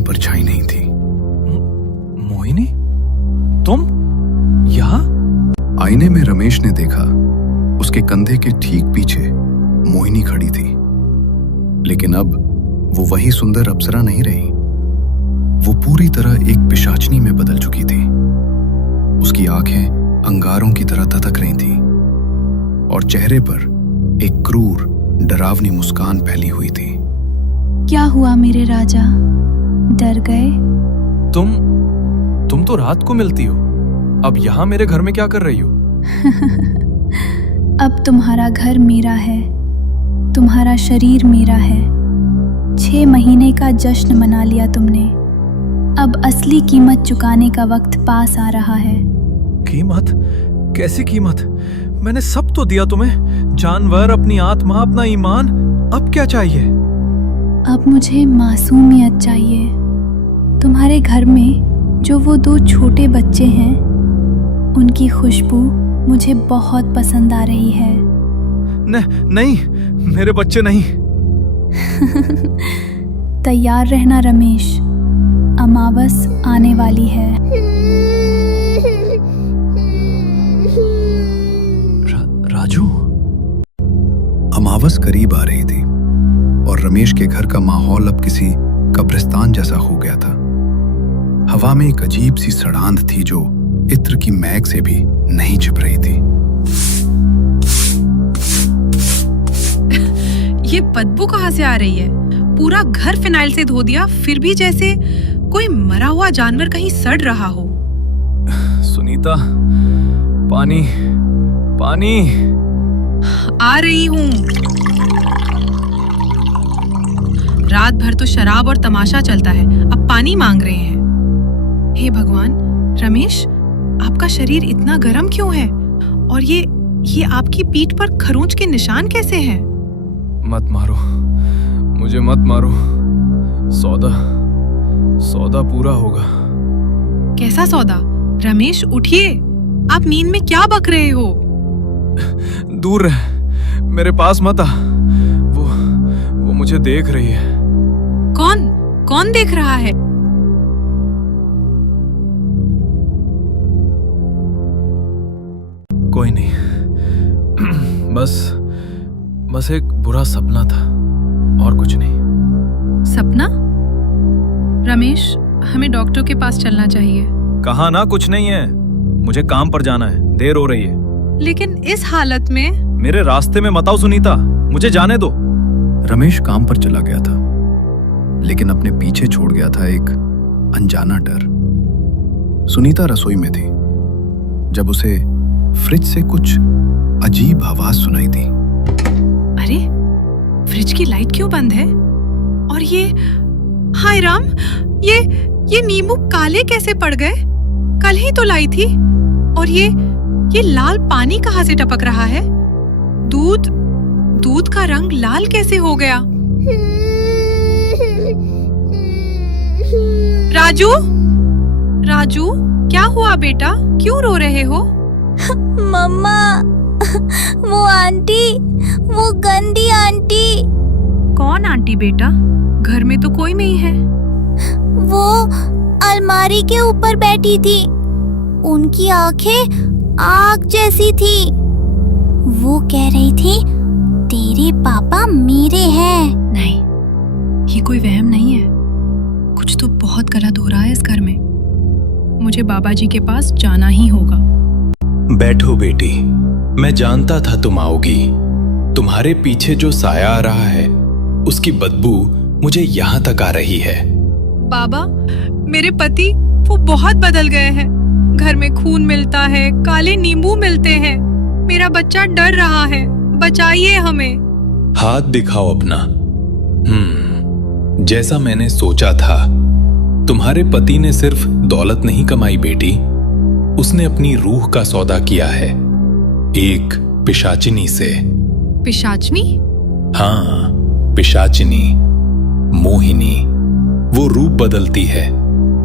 परछाई नहीं थी। मोहिनी, तुम यहाँ? आईने में रमेश ने देखा, उसके कंधे के ठीक पीछे मोहिनी खड़ी थी। लेकिन अब वो वही सुंदर अप्सरा नहीं रही। वो पूरी तरह एक पिशाचनी में बदल चुकी थी। उसकी आंखें अंगारों की तरह ततक रही थी और चेहरे पर एक क्रूर, डरावनी मुस्कान फैली हुई थी। क्या हुआ मेरे राजा, डर गए? तुम तो रात को मिलती हो, अब यहाँ मेरे घर में क्या कर रही हो? अब तुम्हारा घर मेरा है, तुम्हारा शरीर मेरा है। 6 महीने का जश्न मना लिया तुमने, अब असली कीमत चुकाने का वक्त पास आ रहा है। कीमत? कैसी कीमत? मैंने सब तो दिया तुम्हें, जानवर, अपनी आत्मा, अपना ईमान। अब क्या चाहिए? अब मुझे मासूमियत चाहिए। तुम्हारे घर में जो वो 2 छोटे बच्चे हैं, उनकी खुशबू मुझे बहुत पसंद आ रही है। नहीं, मेरे बच्चे नहीं। तैयार रहना रमेश, अमावस आने वाली है। राजू? अमावस करीब आ रही थी और रमेश के घर का माहौल अब किसी कब्रिस्तान जैसा हो गया था। हवा में एक अजीब सी सड़ांध थी जो इत्र की महक से भी नहीं छिप रही थी। ये बदबू कहाँ से आ रही है? पूरा घर फिनाइल से धो दिया, फिर भी जैसे कोई मरा हुआ जानवर कहीं सड़ रहा हो। सुनीता, पानी। आ रही हूँ। रात भर तो शराब और तमाशा चलता है, अब पानी मांग रहे हैं। हे भगवान, रमेश, आपका शरीर इतना गर्म क्यों है? और ये आपकी पीठ पर खरोंच के निशान कैसे हैं? मत मारो, मुझे मत मारो। सौदा पूरा होगा। कैसा सौदा? रमेश, उठिए, आप नींद में क्या बक रहे हो? दूर रह, मेरे पास मत आ। वो मुझे देख रही है। कौन देख रहा है? कोई नहीं, बस एक बुरा सपना था, और कुछ नहीं। सपना? रमेश, हमें डॉक्टर के पास चलना चाहिए। कहा ना कुछ नहीं है, मुझे काम पर जाना है, देर हो रही है। लेकिन इस हालत में? मेरे रास्ते में मत आओ सुनीता, मुझे जाने दो। रमेश काम पर चला गया था, लेकिन अपने पीछे छोड़ गया था एक अनजाना डर। सुनीता रसोई में थी जब उसे फ्रिज से कुछ अजीब आवाज सुनाई दी। अरे, फ्रिज की लाइट क्यों बंद है? और ये, हाय राम, ये नींबू काले कैसे पड़ गए? कल ही तो लाई थी। और ये लाल पानी कहाँ से टपक रहा है? दूध का रंग लाल कैसे हो गया? राजू, क्या हुआ बेटा? क्यों रो रहे हो? मम्मा, वो आंटी, वो गंदी आंटी। कौन आंटी बेटा? घर में तो कोई नहीं है। वो अलमारी के ऊपर बैठी थी, उनकी आंखें आग जैसी थी। वो कह रही थी, तेरे पापा मेरे हैं। नहीं, ये कोई वहम नहीं है। कुछ तो बहुत गलत हो रहा है इस घर में। मुझे बाबा जी के पास जाना ही होगा। बैठो बेटी, मैं जानता था तुम आओगी। तुम्हारे पीछे जो साया आ रहा है, उसकी बदबू मुझे यहाँ तक आ रही है। बाबा, मेरे पति वो बहुत बदल गए हैं। घर में खून मिलता है, काले नींबू मिलते हैं। मेरा बच्चा डर रहा है, बचाइए हमें। हाथ दिखाओ अपना। जैसा मैंने सोचा था, तुम्हारे पति ने सिर्फ दौलत नहीं कमाई बेटी, उसने अपनी रूह का सौदा किया है, एक पिशाचिनी से। पिशाचनी? हाँ, पिशाचिनी, मोहिनी। वो रूप बदलती है,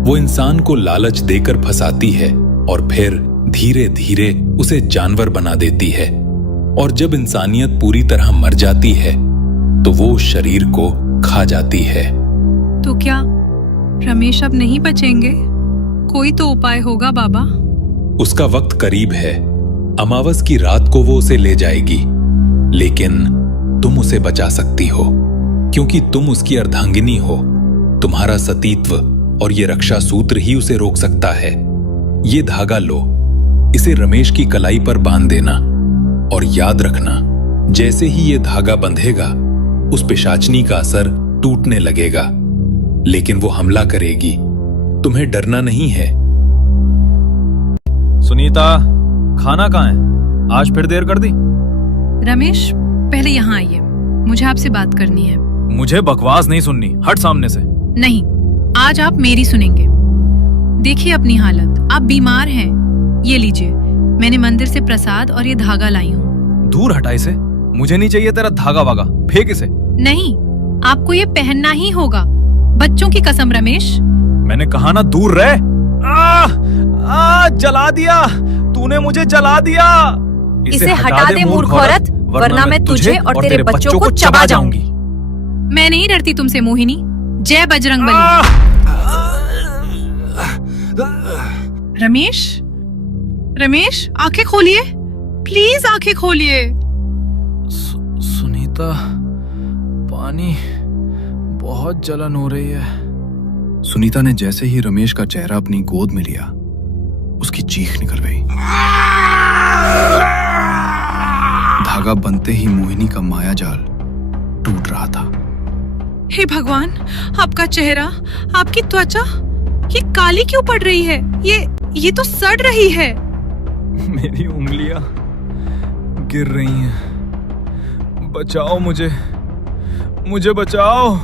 वो इंसान को लालच देकर फंसाती है और फिर धीरे धीरे उसे जानवर बना देती है। और जब इंसानियत पूरी तरह मर जाती है तो वो शरीर को खा जाती है। तो क्या रमेश अब नहीं बचेंगे। कोई तो उपाय होगा बाबा। उसका वक्त करीब है। अमावस की रात को वो उसे ले जाएगी, लेकिन तुम उसे बचा सकती हो, क्योंकि तुम उसकी अर्धांगिनी हो। तुम्हारा सतीत्व और ये रक्षा सूत्र ही उसे रोक सकता है। ये धागा लो, इसे रमेश की कलाई पर बांध देना, और याद रखना, जैसे ही ये धागा बंधेगा उस पिशाचनी का असर टूटने लगेगा, लेकिन वो हमला करेगी। तुम्हें डरना नहीं है। सुनीता, खाना कहाँ है? आज फिर देर कर दी। रमेश, पहले यहाँ आइए, मुझे आपसे बात करनी है। मुझे बकवास नहीं सुननी, हट सामने से। नहीं, आज आप मेरी सुनेंगे। देखिए अपनी हालत, आप बीमार हैं। ये लीजिए, मैंने मंदिर से प्रसाद और ये धागा लाई हूँ। दूर हटा इसे, मुझे नहीं चाहिए तेरा धागा वागा, फेंक इसे। नहीं, आपको ये पहनना ही होगा। बच्चों की कसम रमेश। मैंने कहा ना दूर रह। जला दिया तूने, मुझे जला दिया। इसे हटा दे मूर्ख औरत, वरना मैं तुझे और तेरे बच्चों को चबा जाऊंगी। मैं नहीं डरती तुमसे मोहिनी। जय बजरंगबली। रमेश, रमेश, आंखें खोलिए, प्लीज आंखें खोलिए। सुनीता, पानी, बहुत जलन हो रही है। सुनीता ने जैसे ही रमेश का चेहरा अपनी गोद में लिया, उसकी चीख निकल गई। धागा बनते ही मोहिनी का माया जाल टूट रहा था। हे भगवान, आपका चेहरा, आपकी त्वचा, ये काली क्यों पड़ रही है? ये तो सड़ रही है। मेरी उंगलियां गिर रही हैं। बचाओ मुझे बचाओ।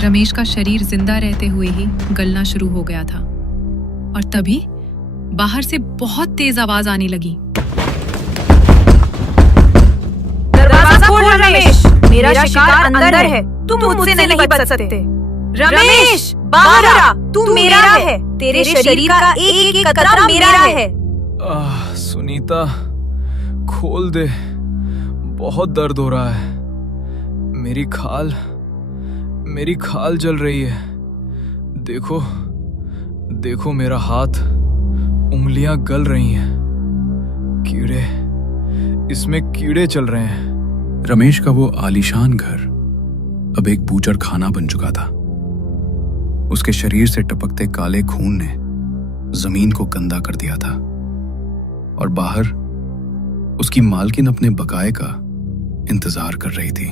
रमेश का शरीर जिंदा रहते हुए ही गलना शुरू हो गया था, और तभी बाहर से बहुत तेज आवाज आने लगी। दरवाजा खोल रमेश, मेरा शिकार अंदर है, तुम मुझसे नहीं बच सकते। रमेश, बाहर आ, तू मेरा है, तेरे शरीर का एक एक कतरा मेरा है। सुनीता, खोल दे, बहुत दर्द हो रहा है। मेरी खाल जल रही है। देखो मेरा हाथ, उंगलियां गल रही हैं। इसमें कीड़े चल रहे हैं। रमेश का वो आलीशान घर अब एक बूचड़ खाना बन चुका था। उसके शरीर से टपकते काले खून ने जमीन को गंदा कर दिया था, और बाहर उसकी मालकिन अपने बकाए का इंतजार कर रही थी।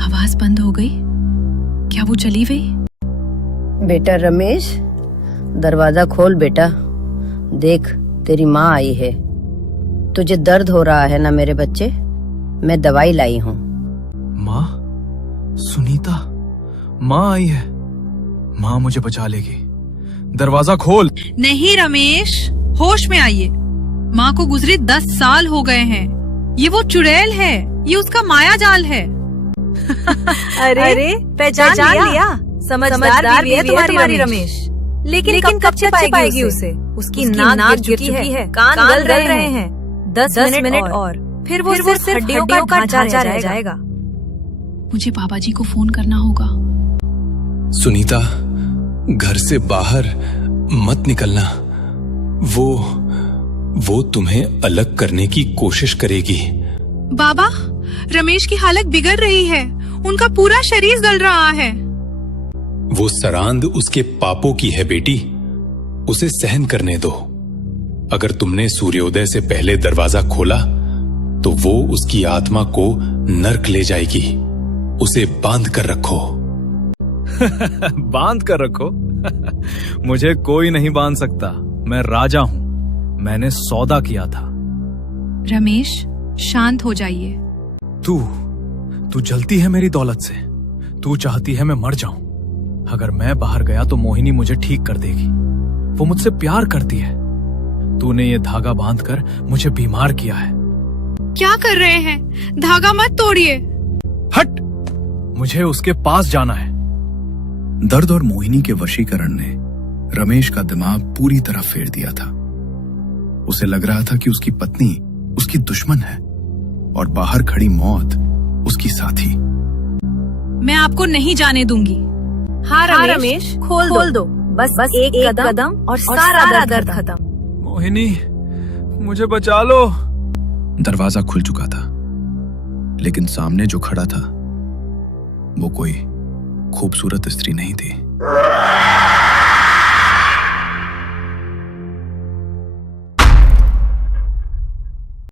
आवाज बंद हो गई। क्या वो चली गई? बेटा रमेश, दरवाजा खोल बेटा। देख, तेरी माँ आई है। तुझे दर्द हो रहा है ना मेरे बच्चे? मैं दवाई लाई हूँ। माँ? सुनीता, माँ आई है। माँ मुझे बचा लेगी। दरवाजा खोल। नहीं रमेश, होश में आइए। माँ को गुजरे 10 साल हो गए हैं। ये वो चुड़ैल है, ये उसका माया जाल है। अरे पहचान लिया। समझदार बीवी है तुम्हारी रमेश। लेकिन कब छिपाएगी उसे? उसकी नाक गिर चुकी है, कान गल रहे हैं। 10 मिनट और फिर वो सिर्फ हड्डियों का ढांचा रह जाएगा। मुझे बाबा जी को फोन करना होगा। सुनीता, घर से बाहर मत निकलना। वो तुम्हें अलग करने की कोशिश करेगी। बाबा, रमेश की हालत बिगड़ रही है। उनका पूरा शरीर गल रहा है। वो सरांद उसके पापों की है बेटी, उसे सहन करने दो। अगर तुमने सूर्योदय से पहले दरवाजा खोला तो वो उसकी आत्मा को नर्क ले जाएगी। उसे बांध कर रखो। बांध कर रखो? मुझे कोई नहीं बांध सकता। मैं राजा हूँ। मैंने सौदा किया था। रमेश, शांत हो जाइए। तू जलती है मेरी दौलत से। तू चाहती है मैं मर जाऊं। अगर मैं बाहर गया तो मोहिनी मुझे ठीक कर देगी। वो मुझसे प्यार करती है। तूने ये धागा बांधकर मुझे बीमार किया है। क्या कर रहे हैं? धागा मत तोड़िए। हट! मुझे उसके पास जाना है। दर्द और मोहिनी के वशीकरण ने रमेश का दिमाग पूरी तरह फेर दिया था। उसे लग रहा था कि उसकी पत्नी उसकी दुश्मन है और बाहर खड़ी मौत उसकी साथी। मैं आपको नहीं जाने दूंगी। हाँ रमेश, खोल दो। बस एक कदम और सारा दर्द खत्म। मोहिनी, मुझे बचा लो। दरवाजा खुल चुका था, लेकिन सामने जो खड़ा था वो कोई खूबसूरत स्त्री नहीं थी।